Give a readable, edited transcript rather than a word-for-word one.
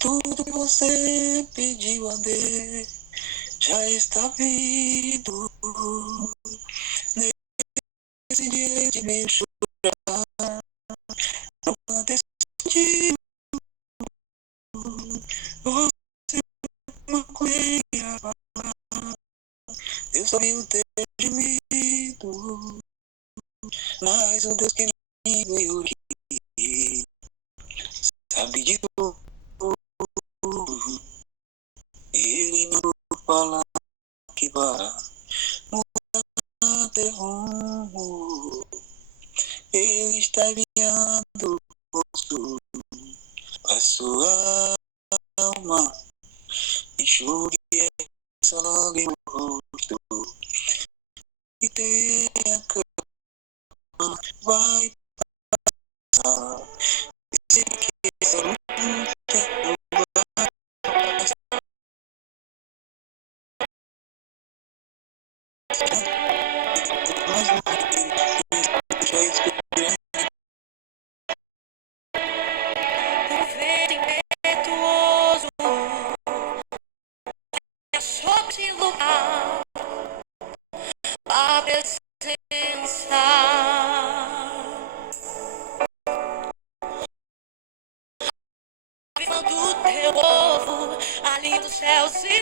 Tudo que você pediu a Deus já está vindo. Nesse dia de me chorar, não ter sentido. Você me acolhia, Deus só viu ter gemido. Mas o Deus que me veio aqui sabe de tudo. Ele mandou falar que vai ter rumo. Ele está enviando o consolo a sua alma. Enxugue essa lágrima no rosto e tenha calma. Vai passar. Sei que essa luta não vai passar. Mas não vai já esperando. O vento impetuoso é sobre esse lugar, a presença do teu povo, ali do céu se